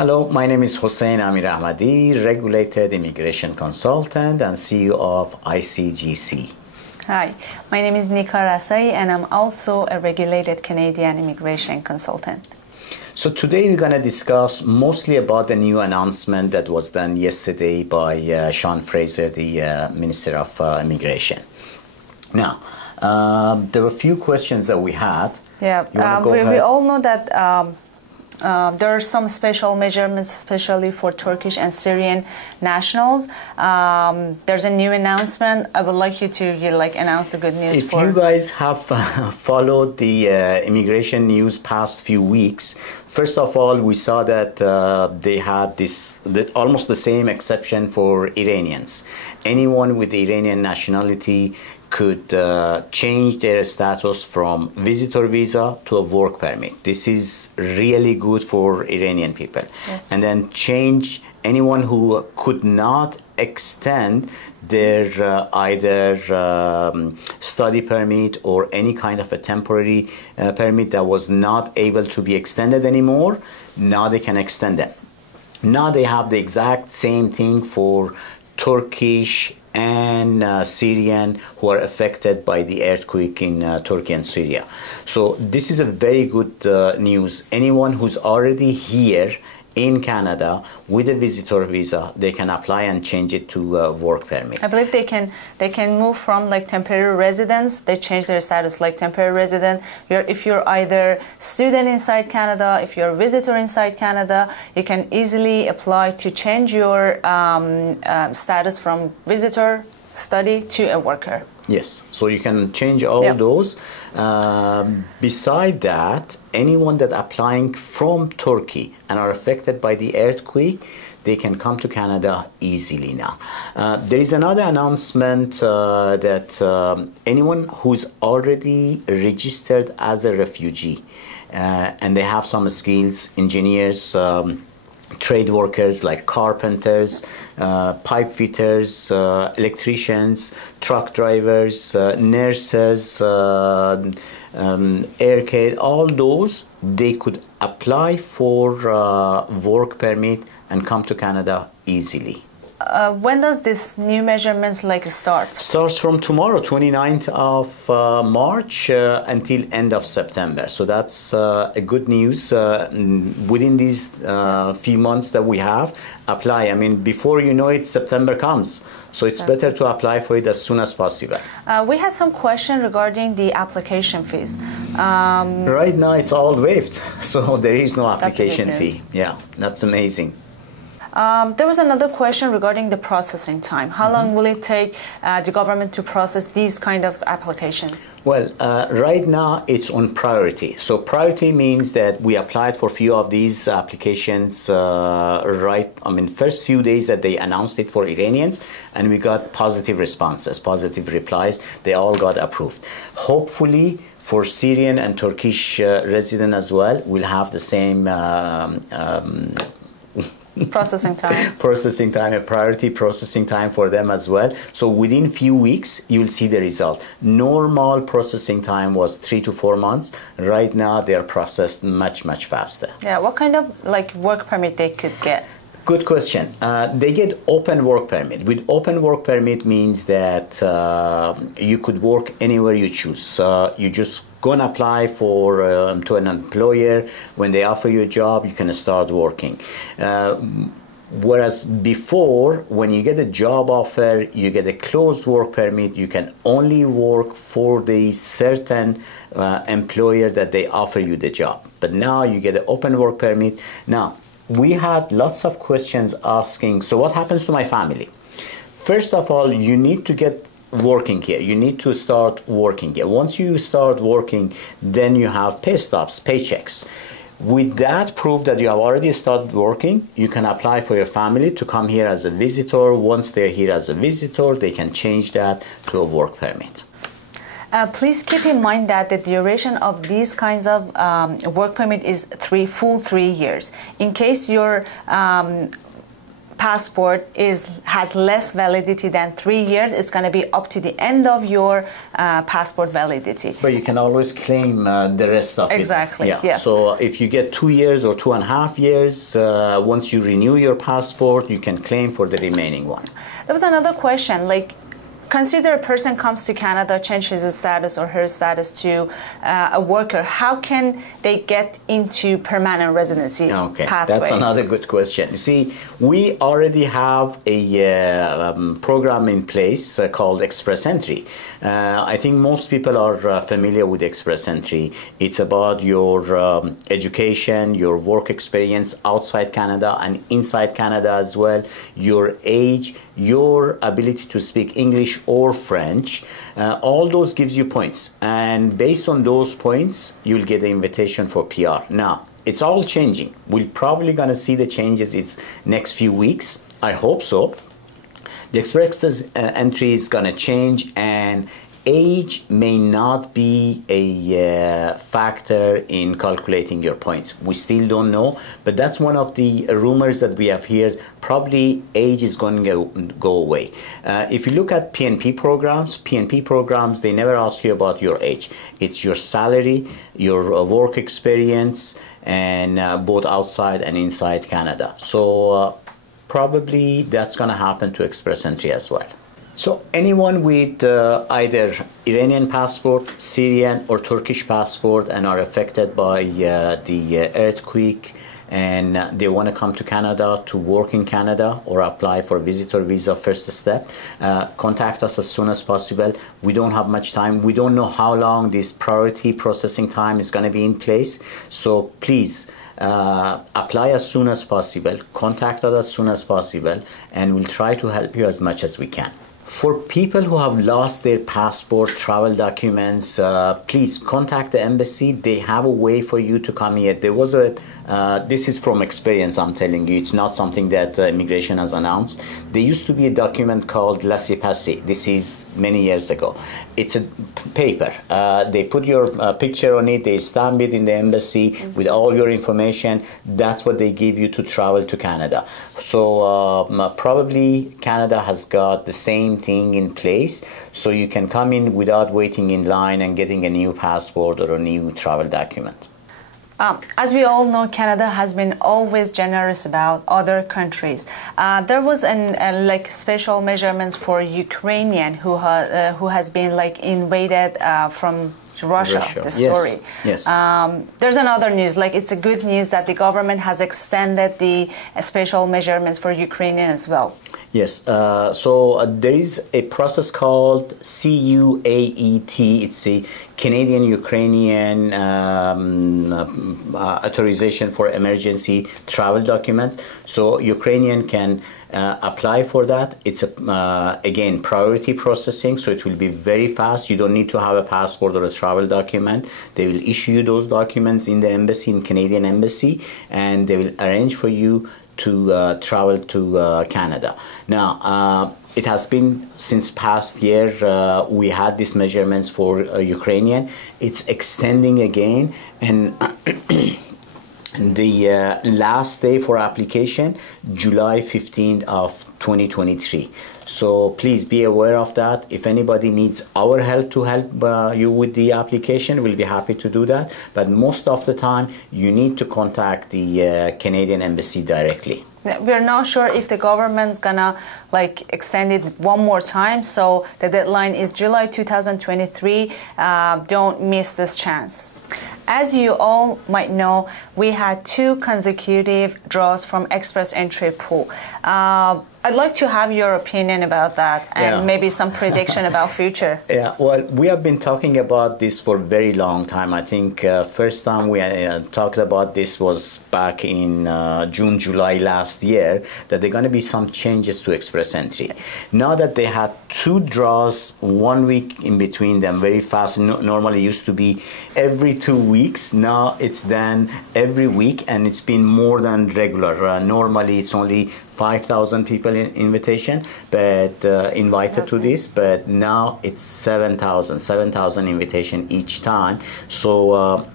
Hello, my name is Hossein Amir Ahmadi, regulated immigration consultant and CEO of ICGCI. Hi, my name is Nika Rasai and I'm also a regulated Canadian immigration consultant. So today we're going to discuss mostly about the new announcement that was done yesterday by Sean Fraser, the Minister of Immigration. Now, there were a few questions that we had. Yeah, we all know that there are some special measurements, especially for Turkish and Syrian nationals. There's a new announcement. I would like you to announce the good news. If you guys have followed the immigration news past few weeks, first of all, we saw that they had almost the same exception for Iranians. Anyone with Iranian nationality could change their status from visitor visa to a work permit. This is really good for Iranian people. Yes. And then change anyone who could not extend their either study permit or any kind of a temporary permit that was not able to be extended anymore. Now they can extend them. Now they have the exact same thing for Turkish and Syrian who are affected by the earthquake in Turkey and Syria. So this is a very good news. Anyone who's already here in Canada with a visitor visa, they can apply and change it to work permit. I believe they can move from temporary residence. They change their status like temporary resident. If you're either student inside Canada, if you're a visitor inside Canada, you can easily apply to change your status from visitor, study to a worker. Yes, so you can change all those. Beside that, anyone that applying from Turkey and are affected by the earthquake, they can come to Canada easily now. There is another announcement that anyone who's already registered as a refugee and they have some skills, engineers, trade workers like carpenters, pipe fitters, electricians, truck drivers, nurses, air care, all those, they could apply for work permit and come to Canada easily. When does this new measurements start? Starts from tomorrow, 29th of March until end of September. So that's a good news. Within these few months that we have, apply. I mean, before you know it, September comes. So it's better to apply for it as soon as possible. We had some question regarding the application fees. Right now, it's all waived. So there is no application fee. Yeah, that's amazing. There was another question regarding the processing time. How long will it take the government to process these kind of applications? Well, right now it's on priority. So priority means that we applied for a few of these applications first few days that they announced it for Iranians, and we got positive responses, positive replies. They all got approved. Hopefully, for Syrian and Turkish residents as well, we'll have the same processing time. Processing time, a priority processing time for them as well. So within few weeks, you'll see the result. Normal processing time was 3 to 4 months. Right now, they're processed much, much faster. Yeah, what kind of work permit they could get? Good question. They get open work permit. With open work permit means that you could work anywhere you choose. You just go and apply for to an employer. When they offer you a job, you can start working. Whereas before, when you get a job offer, you get a closed work permit. You can only work for the certain employer that they offer you the job. But now you get an open work permit. Now, we had lots of questions asking, so what happens to my family? First of all, you need to get working here. You need to start working here. Once you start working, then you have pay stubs, paychecks. With that proof that you have already started working, you can apply for your family to come here as a visitor. Once they're here as a visitor, they can change that to a work permit. Please keep in mind that the duration of these kinds of work permit is full 3 years. In case your passport has less validity than 3 years, it's going to be up to the end of your passport validity. But you can always claim the rest of exactly, it. yes. So if you get 2 years or 2.5 years, once you renew your passport, you can claim for the remaining one. There was another question, like, consider a person comes to Canada, changes his status or her status to a worker. How can they get into permanent residency pathway? That's another good question. You see, we already have a program in place called Express Entry. I think most people are familiar with Express Entry. It's about your education, your work experience outside Canada and inside Canada as well, your age, your ability to speak English or French. All those gives you points, and based on those points you'll get the invitation for PR. Now it's all changing. We're probably going to see the changes in next few weeks. I hope so. The express entry is going to change, and age may not be a factor in calculating your points. We still don't know, but that's one of the rumors that we have heard. Probably age is going to go away. If you look at PNP programs, they never ask you about your age. It's your salary, your work experience, and both outside and inside Canada. So probably that's going to happen to Express Entry as well. So anyone with either Iranian passport, Syrian or Turkish passport and are affected by the earthquake and they want to come to Canada to work in Canada or apply for visitor visa first step, contact us as soon as possible. We don't have much time. We don't know how long this priority processing time is going to be in place. So please apply as soon as possible, contact us as soon as possible, and we'll try to help you as much as we can. For people who have lost their passport, travel documents, please contact the embassy. They have a way for you to come here. There was a, this is from experience, I'm telling you, it's not something that immigration has announced. There used to be a document called laissez-passer. This is many years ago. It's a paper. They put your picture on it, they stamp it in the embassy with all your information. That's what they give you to travel to Canada. So probably Canada has got the same thing in place, so you can come in without waiting in line and getting a new passport or a new travel document. As we all know, Canada has been always generous about other countries. There was like special measurements for Ukrainian who has been like invaded from Russia. The story. Yes. There's another news. Like, it's a good news that the government has extended the special measurements for Ukrainian as well. Yes, so there is a process called CUAET. It's a Canadian-Ukrainian authorization for emergency travel documents. So Ukrainian can apply for that. It's again priority processing, so it will be very fast. You don't need to have a passport or a travel document. They will issue you those documents in the embassy, in Canadian embassy, and they will arrange for you to travel to Canada. Now, it has been since past year we had these measurements for Ukrainian. It's extending again, and the last day for application, July 15th of 2023. So please be aware of that. If anybody needs our help to help you with the application, we'll be happy to do that. But most of the time, you need to contact the Canadian Embassy directly. We're not sure if the government's gonna like extend it one more time. So the deadline is July 2023. Don't miss this chance. As you all might know, we had 2 consecutive draws from Express Entry pool. I'd like to have your opinion about that and maybe some prediction about future. Yeah, well, we have been talking about this for a very long time. I think first time we talked about this was back in June, July last year, that there are going to be some changes to Express Entry. Yes. Now that they had 2 draws, 1 week in between them, very fast. Normally used to be every 2 weeks. Now it's done every week, and it's been more than regular. Normally it's only 5,000 people in invitation, but invited to this, but now it's 7,000 invitation each time. So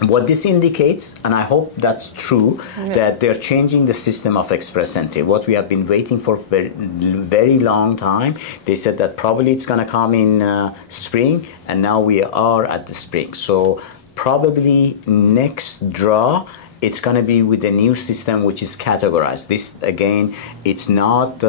What this indicates, and I hope that's true, that they're changing the system of express entry. What we have been waiting for very long time. They said that probably it's going to come in spring, and now we are at the spring. So probably next draw, it's going to be with a new system which is categorized. This, again, it's not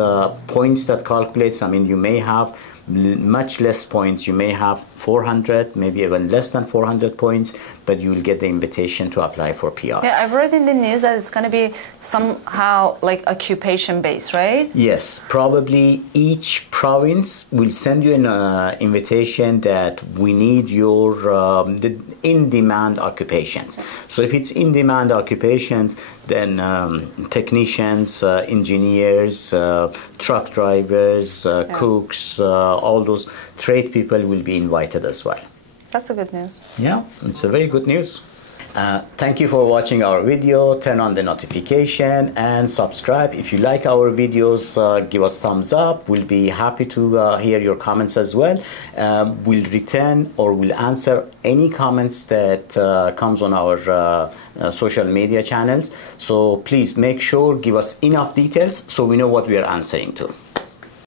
points that calculates. I mean, you may have much less points. You may have 400, maybe even less than 400 points, but you will get the invitation to apply for PR. Yeah, I've read in the news that it's going to be somehow like occupation based, right? Yes, probably each province will send you an invitation that we need your in-demand occupations. So if it's in-demand occupations, then technicians, engineers, truck drivers, cooks, all those trade people will be invited as well. That's a good news. Yeah, it's a very good news. Thank you for watching our video. Turn on the notification and subscribe. If you like our videos, give us thumbs up. We'll be happy to hear your comments as well. We'll return or we'll answer any comments that comes on our social media channels. So please make sure, give us enough details so we know what we are answering to.